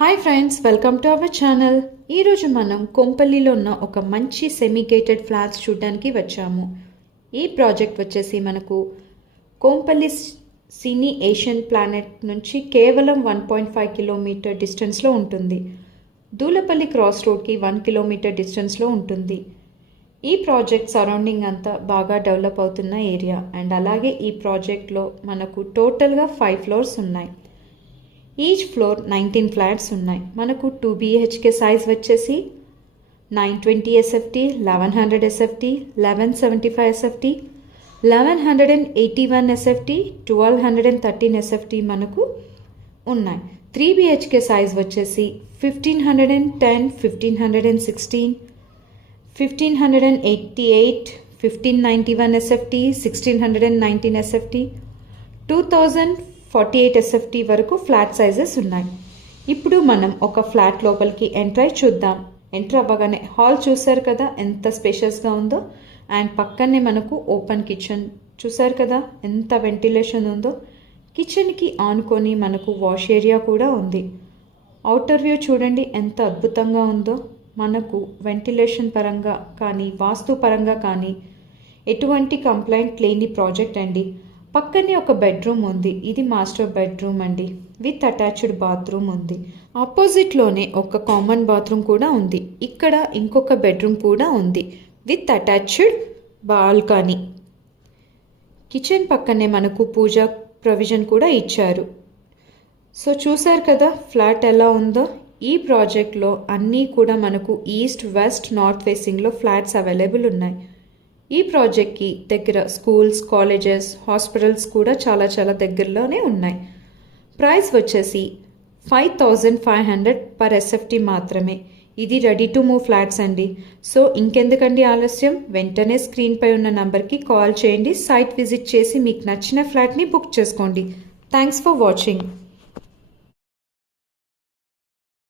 Hi friends, welcome to our channel. ఈరోజు మనం కొంపల్లిలో ఉన్న ఒక మంచి సెమీ గేటెడ్ ఫ్లాట్స్ చూడడానికి వచ్చాము. ఈ ప్రాజెక్ట్ వచ్చేసి మనకు కొంపల్లి సినీ ఏషియన్ ప్లానెట్ నుంచి కేవలం 1.5 కిలోమీటర్ డిస్టెన్స్లో ఉంటుంది. దూలపల్లి క్రాస్ రోడ్కి 1 కిలోమీటర్ డిస్టెన్స్లో ఉంటుంది. ఈ ప్రాజెక్ట్ సరౌండింగ్ అంతా బాగా డెవలప్ అవుతున్న ఏరియా అండ్ అలాగే ఈ ప్రాజెక్ట్లో మనకు టోటల్గా 5 ఫ్లోర్స్ ఉన్నాయి. ఈచ్ ఫ్లోర్ 19 ఫ్లాట్స్ ఉన్నాయి. మనకు 2 BHK సైజ్ వచ్చేసి 920 SFT, 1100 SFT, 1175 SFT, 1181 SFT, 1213 SFT మనకు ఉన్నాయి. 3 BHK సైజ్ వచ్చేసి 1510, 1516, 1588, 1591 SFT, 1619 SFT, 2048 SFT వరకు ఫ్లాట్ సైజెస్ ఉన్నాయి. ఇప్పుడు మనం ఒక ఫ్లాట్ లోపలికి ఎంటర్ అయి చూద్దాం. ఎంటర్ అవ్వగానే హాల్ చూసారు కదా ఎంత స్పేషియస్గా ఉందో, అండ్ పక్కనే మనకు ఓపెన్ కిచెన్ చూసారు కదా ఎంత వెంటిలేషన్ ఉందో. కిచెన్కి ఆనుకొని మనకు వాష్ ఏరియా కూడా ఉంది. అవుటర్ వ్యూ చూడండి ఎంత అద్భుతంగా ఉందో. మనకు వెంటిలేషన్ పరంగా కానీ వాస్తు పరంగా కానీ ఎటువంటి కంప్లైంట్ లేని ప్రాజెక్ట్ అండి. పక్కనే ఒక బెడ్రూమ్ ఉంది. ఇది మాస్టర్ బెడ్రూమ్ అండి, విత్ అటాచ్డ్ బాత్రూమ్ ఉంది. ఆపోజిట్లోనే ఒక కామన్ బాత్రూమ్ కూడా ఉంది. ఇక్కడ ఇంకొక బెడ్రూమ్ కూడా ఉంది విత్ అటాచ్డ్ బాల్కనీ. కిచెన్ పక్కనే మనకు పూజా ప్రొవిజన్ కూడా ఇచ్చారు. సో చూసారు కదా ఫ్లాట్ ఎలా ఉందో. ఈ ప్రాజెక్ట్లో అన్నీ కూడా మనకు ఈస్ట్, వెస్ట్, నార్త్ ఫేసింగ్లో ఫ్లాట్స్ అవైలబుల్ ఉన్నాయి. ఈ ప్రాజెక్ట్కి దగ్గర స్కూల్స్, కాలేజెస్, హాస్పిటల్స్ కూడా చాలా దగ్గరలోనే ఉన్నాయి. ప్రైస్ వచ్చేసి 5500 పర్ SFT మాత్రమే. ఇది రెడీ టు మూవ్ ఫ్లాట్స్ అండి. సో ఇంకెందుకండి ఆలస్యం, వెంటనే స్క్రీన్పై ఉన్న నంబర్కి కాల్ చేయండి. సైట్ విజిట్ చేసి మీకు నచ్చిన ఫ్లాట్ని బుక్ చేసుకోండి. Thanks for watching.